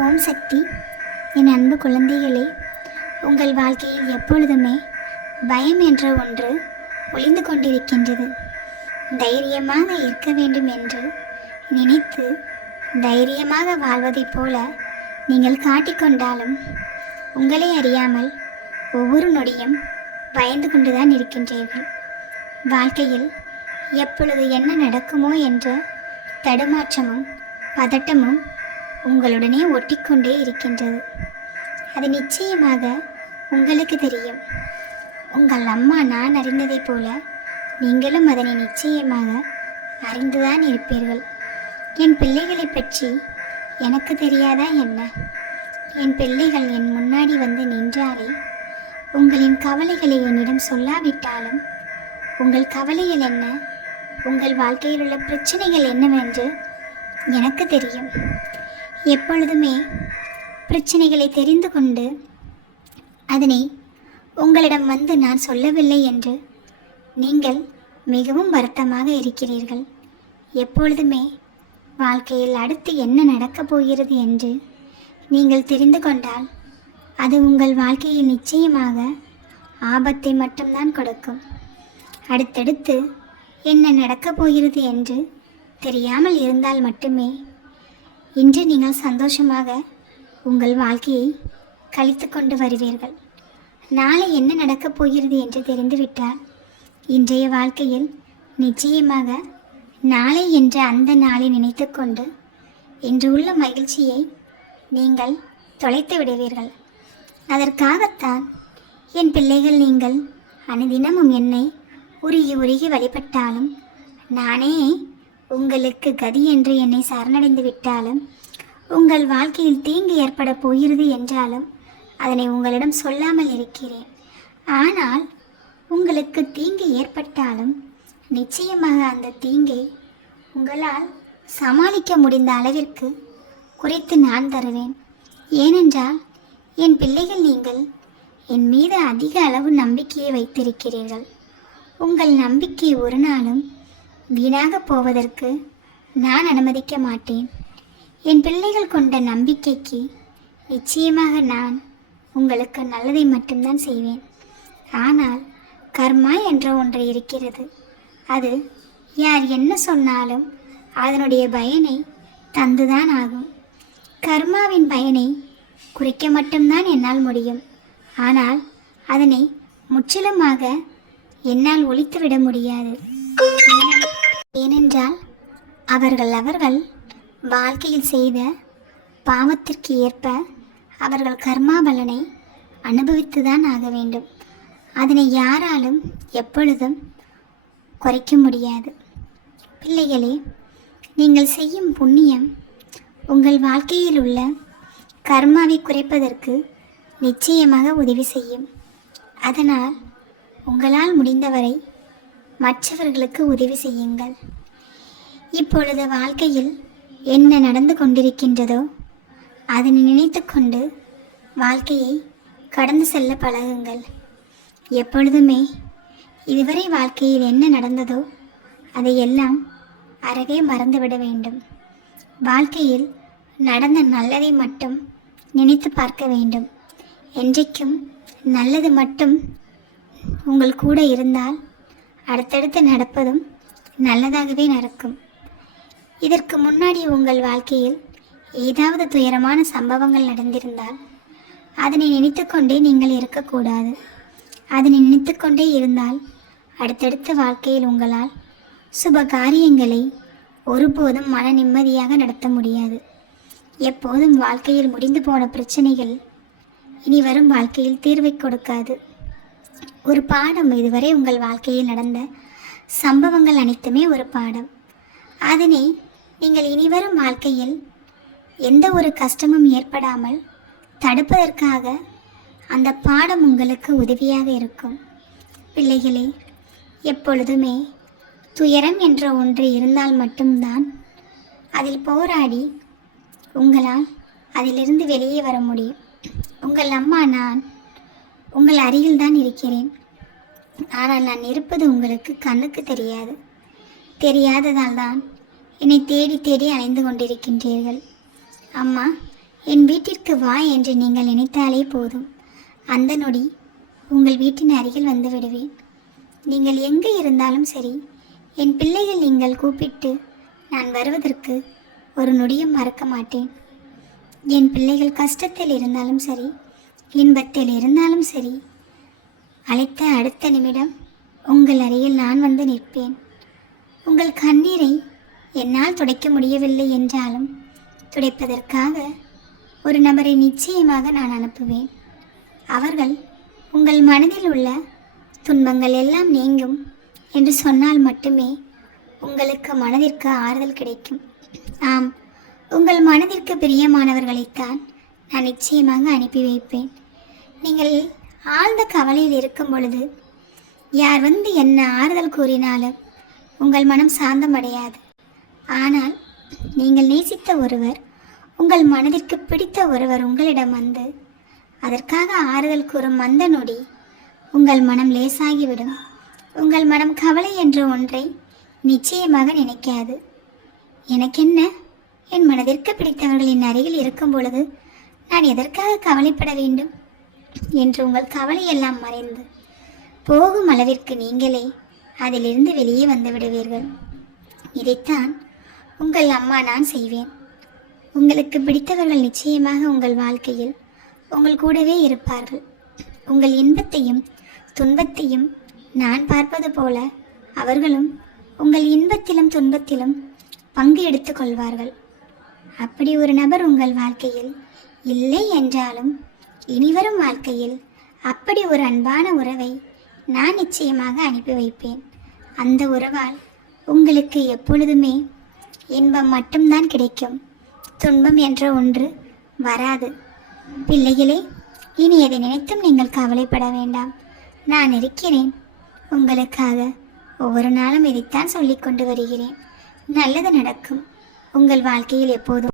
ஓம் சக்தி. என் அன்பு குழந்தைகளே, உங்கள் வாழ்க்கையில் எப்பொழுதுமே பயம் என்ற ஒன்று ஒளிந்து கொண்டிருக்கின்றது. தைரியமாக இருக்க வேண்டும் என்று நினைத்து தைரியமாக வாழ்வதைப் போல நீங்கள் காட்டிக்கொண்டாலும் உங்களை அறியாமல் ஒவ்வொரு நொடியும் பயந்து கொண்டுதான் இருக்கின்றீர்கள். வாழ்க்கையில் எப்பொழுது என்ன நடக்குமோ என்ற தடுமாற்றமும் பதட்டமும் உங்களுடனே ஒட்டிக்கொண்டே இருக்கின்றது. அது நிச்சயமாக உங்களுக்கு தெரியும். உங்கள் அம்மா நான் அறிந்ததைப் போல நீங்களும் அதனை நிச்சயமாக அறிந்துதான் இருப்பீர்கள். என் பிள்ளைகளை பற்றி எனக்கு தெரியாதா என்ன? என் பிள்ளைகள் என் முன்னாடி வந்து நின்றாலே உங்களின் கவலைகளை என்னிடம் சொல்லாவிட்டாலும் உங்கள் கவலைகள் என்ன, உங்கள் வாழ்க்கையில் உள்ள பிரச்சனைகள் என்னவென்று எனக்கு தெரியும். எப்பொழுதுமே பிரச்சனைகளை தெரிந்து கொண்டு அதனை உங்களிடம் வந்து நான் சொல்லவில்லை என்று நீங்கள் மிகவும் வருத்தமாக இருக்கிறீர்கள். எப்பொழுதுமே வாழ்க்கையில் அடுத்து என்ன நடக்கப் போகிறது என்று நீங்கள் தெரிந்து கொண்டால் அது உங்கள் வாழ்க்கையில் நிச்சயமாக ஆபத்தை மட்டும்தான் கொடுக்கும். அடுத்தடுத்து என்ன நடக்கப் போகிறது என்று தெரியாமல் இருந்தால் மட்டுமே இன்று நீங்கள் சந்தோஷமாக உங்கள் வாழ்க்கையை கழித்து கொண்டு வருவீர்கள். நாளை என்ன நடக்கப் போகிறது என்று தெரிந்துவிட்டால் இன்றைய வாழ்க்கையில் நிச்சயமாக நாளை என்ற அந்த நாளை நினைத்து கொண்டு இன்று உள்ள மகிழ்ச்சியை நீங்கள் தொலைத்து விடுவீர்கள். அதற்காகத்தான் என் பிள்ளைகள், நீங்கள் அனுதினமும் என்னை உருகி உருகி வழிபட்டாலும், நானே உங்களுக்கு கதி என்று என்னை சரணடைந்து விட்டாலும், உங்கள் வாழ்க்கையில் தீங்கு ஏற்பட போகிறது என்றாலும் அதனை உங்களிடம் சொல்லாமல் இருக்கிறேன். ஆனால் உங்களுக்கு தீங்கு ஏற்பட்டாலும் நிச்சயமாக அந்த தீங்கை உங்களால் சமாளிக்க முடிந்த அளவிற்கு குறைத்து நான் தருவேன். ஏனென்றால் என் பிள்ளைகள், நீங்கள் என் மீது அதிக அளவு நம்பிக்கையை வைத்திருக்கிறீர்கள். உங்கள் நம்பிக்கை ஒரு நாளும் வீணாக போவதற்கு நான் அனுமதிக்க மாட்டேன். என் பிள்ளைகள் கொண்ட நம்பிக்கைக்கு நிச்சயமாக நான் உங்களுக்கு நல்லதை மட்டும்தான் செய்வேன். ஆனால் கர்மா என்ற ஒன்று இருக்கிறது. அது யார் என்ன சொன்னாலும் அதனுடைய பயனை தந்துதான் ஆகும். கர்மாவின் பயனை குறைக்க மட்டும்தான் என்னால் முடியும். ஆனால் அதனை முற்றிலுமாக என்னால் ஒழித்துவிட முடியாது. ஏனென்றால் அவர்கள் வாழ்க்கையில் செய்த பாவத்திற்கு ஏற்ப அவர்கள் கர்மா பலனை அனுபவித்துதான் ஆக வேண்டும். அதனை யாராலும் எப்பொழுதும் குறைக்க முடியாது. பிள்ளைகளே, நீங்கள் செய்யும் புண்ணியம் உங்கள் வாழ்க்கையில் உள்ள கர்மாவை குறைப்பதற்கு நிச்சயமாக உதவி செய்யும். அதனால் உங்களால் முடிந்தவரை மற்றவர்களுக்கு உதவி செய்யுங்கள். இப்பொழுது வாழ்க்கையில் என்ன நடந்து கொண்டிருக்கின்றதோ அதனை நினைத்து கொண்டு வாழ்க்கையை கடந்து செல்ல பழகுங்கள். எப்பொழுதுமே இதுவரை வாழ்க்கையில் என்ன நடந்ததோ அதையெல்லாம் அறவே மறந்துவிட வேண்டும். வாழ்க்கையில் நடந்த நல்லதை மட்டும் நினைத்து பார்க்க வேண்டும். என்றைக்கும் நல்லது மட்டும் உங்கள் கூட இருந்தால் அடுத்தடுத்து நடப்பதும் நல்லதாகவே நடக்கும். இதற்கு முன்னாடி உங்கள் வாழ்க்கையில் ஏதாவது துயரமான சம்பவங்கள் நடந்திருந்தால் அதனை நினைத்து கொண்டே நீங்கள் இருக்கக்கூடாது. அதனை நினைத்து கொண்டே இருந்தால் அடுத்தடுத்த வாழ்க்கையில் உங்களால் சுப காரியங்களை ஒருபோதும் மன நிம்மதியாக நடத்த முடியாது. எப்போதும் வாழ்க்கையில் முடிந்து போன பிரச்சனைகள் இனி வரும் வாழ்க்கையில் தீர்வை கொடுக்காது. ஒரு பாடம். இதுவரை உங்கள் வாழ்க்கையில் நடந்த சம்பவங்கள் அனைத்துமே ஒரு பாடம். அதனை நீங்கள் இனிவரும் வாழ்க்கையில் எந்த ஒரு கஷ்டமும் ஏற்படாமல் தடுப்பதற்காக அந்த பாடம் உங்களுக்கு உதவியாக இருக்கும். பிள்ளைகளே, எப்பொழுதுமே துயரம் என்ற ஒன்று இருந்தால் மட்டும்தான் அதில் போராடி உங்களால் அதிலிருந்து வெளியே வர முடியும். உங்கள் அம்மா நான் உங்கள் அருகில்தான் இருக்கிறேன். ஆனால் நான் இருப்பது உங்களுக்கு கண்ணுக்கு தெரியாது. தெரியாததால் தான் என்னை தேடி தேடி அலைந்து கொண்டிருக்கின்றீர்கள். அம்மா, என் வீட்டிற்கு வா என்று நீங்கள் நினைத்தாலே போதும், அந்த நொடி உங்கள் வீட்டின் அருகில் வந்து விடுவேன். நீங்கள் எங்கே இருந்தாலும் சரி, என் பிள்ளைகள் நீங்கள் கூப்பிட்டு நான் வருவதற்கு ஒரு நொடியும் மறக்க மாட்டேன். என் பிள்ளைகள் கஷ்டத்தில் இருந்தாலும் சரி, இன்பத்தில் இருந்தாலும் சரி, அழைத்த அடுத்த நிமிடம் உங்கள் அருகில் நான் வந்து நிற்பேன். உங்கள் கண்ணீரை என்னால் துடைக்க முடியவில்லை என்றாலும் துடைப்பதற்காக ஒரு நபரை நிச்சயமாக நான் அனுப்புவேன். அவர்கள் உங்கள் மனதில் உள்ள துன்பங்கள் எல்லாம் நீங்கும் என்று சொன்னால் மட்டுமே உங்களுக்கு மனதிற்கு ஆறுதல் கிடைக்கும். ஆம், உங்கள் மனதிற்கு பிரியமானவர்களைத்தான் நான் நிச்சயமாக அனுப்பி வைப்பேன். நீங்கள் ஆழ்ந்த கவலையில் இருக்கும் பொழுது யார் வந்து என்ன ஆறுதல் கூறினாலும் உங்கள் மனம் சாந்தமடையாது. ஆனால் நீங்கள் நேசித்த ஒருவர், உங்கள் மனதிற்கு பிடித்த ஒருவர் உங்களிடம் வந்து அதற்காக ஆறுதல் கூறும் அந்த நொடி உங்கள் மனம் லேசாகிவிடும். உங்கள் மனம் கவலை என்ற ஒன்றை நிச்சயமாக நினைக்காது. எனக்கென்ன, என் மனதிற்கு பிடித்தவர்களின் அருகில் இருக்கும் பொழுது நான் எதற்காக கவலைப்பட வேண்டும் என்று உங்கள் கவலையெல்லாம் மறைந்து போகும் அளவிற்கு நீங்களே அதிலிருந்து வெளியே வந்து விடுவீர்கள். இதைத்தான் உங்கள் அம்மா நான் செய்வேன். உங்களுக்கு பிடித்தவர்கள் நிச்சயமாக உங்கள் வாழ்க்கையில் உங்கள் கூடவே இருப்பார்கள். உங்கள் இன்பத்தையும் துன்பத்தையும் நான் பார்ப்பது போல அவர்களும் உங்கள் இன்பத்திலும் துன்பத்திலும் பங்கு எடுத்துக் கொள்வார்கள். அப்படி ஒரு நபர் உங்கள் வாழ்க்கையில் இல்லை என்றாலும் இனிவரும் வாழ்க்கையில் அப்படி ஒரு அன்பான உறவை நான் நிச்சயமாக அனுப்பி வைப்பேன். அந்த உறவால் உங்களுக்கு எப்பொழுதுமே இன்பம் மட்டும்தான் கிடைக்கும், துன்பம் என்ற ஒன்று வராது. பிள்ளைகளே, இனி எதை நினைத்தும் நீங்கள் கவலைப்பட வேண்டாம். நான் இருக்கிறேன் உங்களுக்காக. ஒவ்வொரு நாளும் இதைத்தான் சொல்லிக் கொண்டு வருகிறேன். நல்லது நடக்கும். உங்கள் வாழ்க்கையில் எப்போதும்